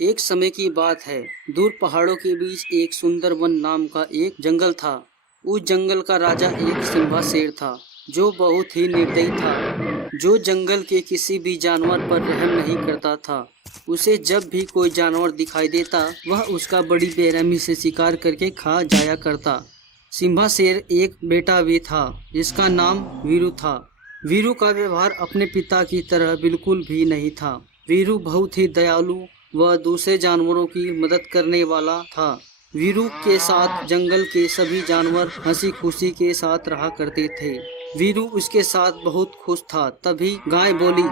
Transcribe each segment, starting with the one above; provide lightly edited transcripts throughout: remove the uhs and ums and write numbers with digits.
एक समय की बात है। दूर पहाड़ों के बीच एक सुंदर वन नाम का एक जंगल था। उस जंगल का राजा एक सिंहा शेर था, जो बहुत ही निर्दयी था, जो जंगल के किसी भी जानवर पर रहम नहीं करता था। उसे जब भी कोई जानवर दिखाई देता, वह उसका बड़ी बेरहमी से शिकार करके खा जाया करता। सिंहा शेर एक बेटा भी था, जिसका नाम वीरू था। वीरू का व्यवहार अपने पिता की तरह बिल्कुल भी नहीं था। वीरू बहुत ही दयालु वह दूसरे जानवरों की मदद करने वाला था। वीरू के साथ जंगल के सभी जानवर हंसी खुशी के साथ रहा करते थे। वीरू उसके साथ बहुत खुश था। तभी गाय बोली,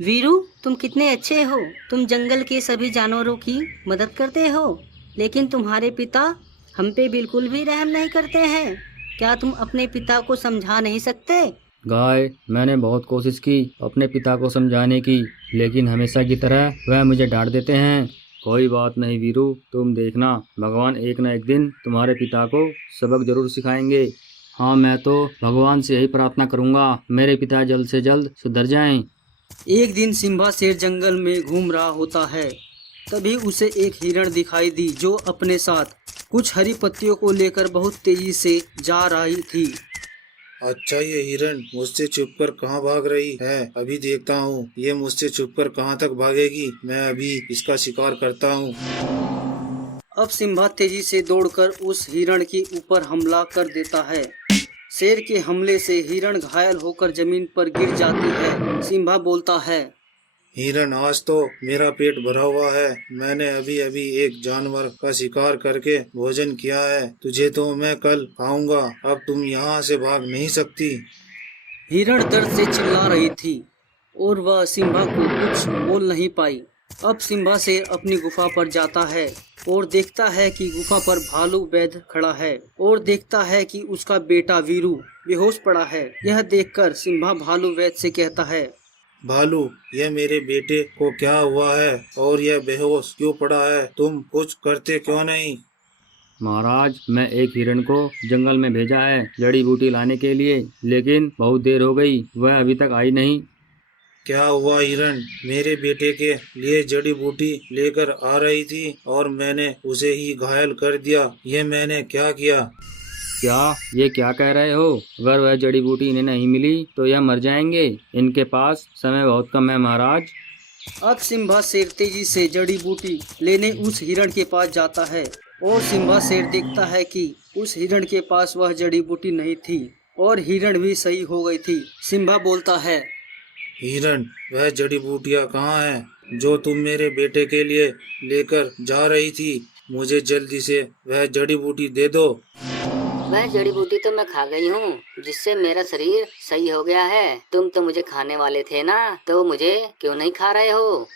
वीरू, तुम कितने अच्छे हो। तुम जंगल के सभी जानवरों की मदद करते हो, लेकिन तुम्हारे पिता हम पे बिल्कुल भी रहम नहीं करते हैं। क्या तुम अपने पिता को समझा नहीं सकते? गाय, मैंने बहुत कोशिश की अपने पिता को समझाने की, लेकिन हमेशा की तरह वह मुझे डांट देते हैं। कोई बात नहीं वीरू, तुम देखना, भगवान एक न एक दिन तुम्हारे पिता को सबक जरूर सिखाएंगे। हाँ, मैं तो भगवान से यही प्रार्थना करूंगा, मेरे पिता जल्द से जल्द सुधर जाएं। एक दिन सिंहा शेर जंगल में घूम रहा होता है। तभी उसे एक हिरण दिखाई दी, जो अपने साथ कुछ हरी पत्तियों को लेकर बहुत तेजी से जा रही थी। अच्छा, ये हिरण मुझसे छुपकर कहाँ भाग रही है? अभी देखता हूँ ये मुझसे छुपकर कहाँ तक भागेगी। मैं अभी इसका शिकार करता हूँ। अब सिम्बा तेजी से दौड़कर उस हिरण के ऊपर हमला कर देता है। शेर के हमले से हिरण घायल होकर जमीन पर गिर जाती है। सिम्बा बोलता है, हिरण, आज तो मेरा पेट भरा हुआ है। मैंने अभी अभी एक जानवर का शिकार करके भोजन किया है। तुझे तो मैं कल खाऊंगा। अब तुम यहाँ से भाग नहीं सकती। हिरण दर्द से चिल्ला रही थी और वह सिम्बा को कुछ बोल नहीं पाई। अब सिम्बा शेर अपनी गुफा पर जाता है और देखता है कि गुफा पर भालू वैद्य खड़ा है और देखता है कि उसका बेटा वीरू बेहोश पड़ा है। यह देखकर सिम्बा भालू वैद्य से कहता है, भालू, यह मेरे बेटे को क्या हुआ है और यह बेहोश क्यों पड़ा है? तुम कुछ करते क्यों नहीं? महाराज, मैं एक हिरण को जंगल में भेजा है जड़ी बूटी लाने के लिए, लेकिन बहुत देर हो गई, वह अभी तक आई नहीं। क्या हुआ हिरण? मेरे बेटे के लिए जड़ी बूटी लेकर आ रही थी और मैंने उसे ही घायल कर दिया। ये मैंने क्या किया? क्या ये क्या कह रहे हो? अगर वह जड़ी बूटी इन्हें नहीं मिली तो यह मर जाएंगे। इनके पास समय बहुत कम है महाराज। अब सिम्बा शेर तेजी से जड़ी बूटी लेने उस हिरण के पास जाता है और सिम्बा शेर देखता है कि उस हिरण के पास वह जड़ी बूटी नहीं थी और हिरण भी सही हो गई थी। सिम्बा बोलता है, हिरण, वह जड़ी बूटियाँ कहाँ हैं जो तुम मेरे बेटे के लिए लेकर जा रही थी? मुझे जल्दी से वह जड़ी बूटी दे दो। वह जड़ी बूटी तो मैं खा गई हूँ, जिससे मेरा शरीर सही हो गया है। तुम तो मुझे खाने वाले थे ना, तो मुझे क्यों नहीं खा रहे हो?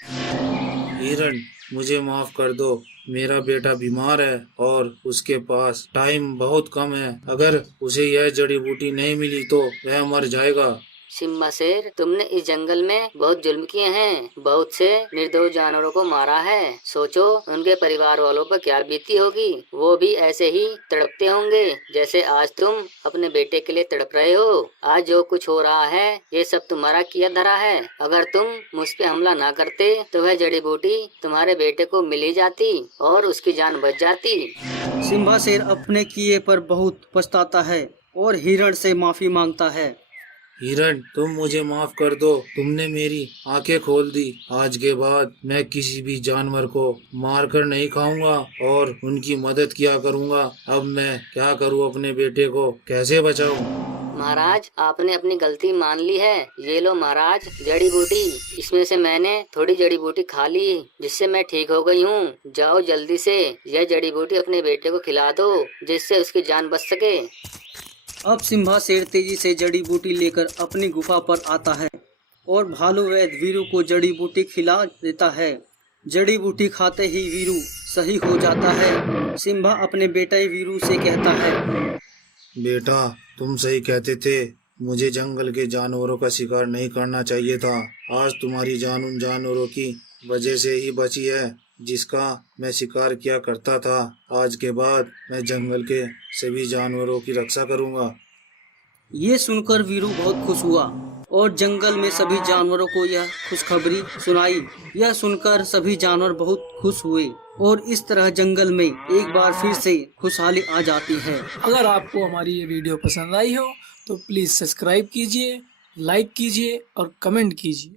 हिरण, मुझे माफ कर दो। मेरा बेटा बीमार है और उसके पास टाइम बहुत कम है। अगर उसे यह जड़ी बूटी नहीं मिली तो वह मर जाएगा। सिम्बा शेर, तुमने इस जंगल में बहुत जुल्म किए हैं, बहुत से निर्दोष जानवरों को मारा है। सोचो उनके परिवार वालों पर क्या बीती होगी। वो भी ऐसे ही तड़पते होंगे जैसे आज तुम अपने बेटे के लिए तड़प रहे हो। आज जो कुछ हो रहा है ये सब तुम्हारा किया धरा है। अगर तुम मुझ पे हमला ना करते तो वह जड़ी बूटी तुम्हारे बेटे को मिल ही जाती और उसकी जान बच जाती। सिम्बा शेर अपने किए पर बहुत पछताता है और हिरण से माफी मांगता है। हिरण, तुम मुझे माफ कर दो। तुमने मेरी आंखें खोल दी। आज के बाद मैं किसी भी जानवर को मार कर नहीं खाऊंगा और उनकी मदद किया करूंगा। अब मैं क्या करूं? अपने बेटे को कैसे बचाऊं? महाराज, आपने अपनी गलती मान ली है। ये लो महाराज जड़ी बूटी। इसमें से मैंने थोड़ी जड़ी बूटी खा ली, जिससे मैं ठीक हो गई हूँ। जाओ जल्दी से यह जड़ी बूटी अपने बेटे को खिला दो, जिससे उसकी जान बच सके। अब सिम्बा शेर तेजी से जड़ी बूटी लेकर अपनी गुफा पर आता है और भालू वैद्य वीरू को जड़ी बूटी खिला देता है। जड़ी बूटी खाते ही वीरू सही हो जाता है। सिम्बा अपने बेटे वीरू से कहता है, बेटा, तुम सही कहते थे। मुझे जंगल के जानवरों का शिकार नहीं करना चाहिए था। आज तुम्हारी जान उन जानवरों की वजह से ही बची है जिसका मैं शिकार किया करता था। आज के बाद मैं जंगल के सभी जानवरों की रक्षा करूंगा। ये सुनकर वीरू बहुत खुश हुआ और जंगल में सभी जानवरों को यह खुशखबरी सुनाई। यह सुनकर सभी जानवर बहुत खुश हुए और इस तरह जंगल में एक बार फिर से खुशहाली आ जाती है। अगर आपको हमारी ये वीडियो पसंद आई हो तो प्लीज़ सब्सक्राइब कीजिए, लाइक कीजिए और कमेंट कीजिए।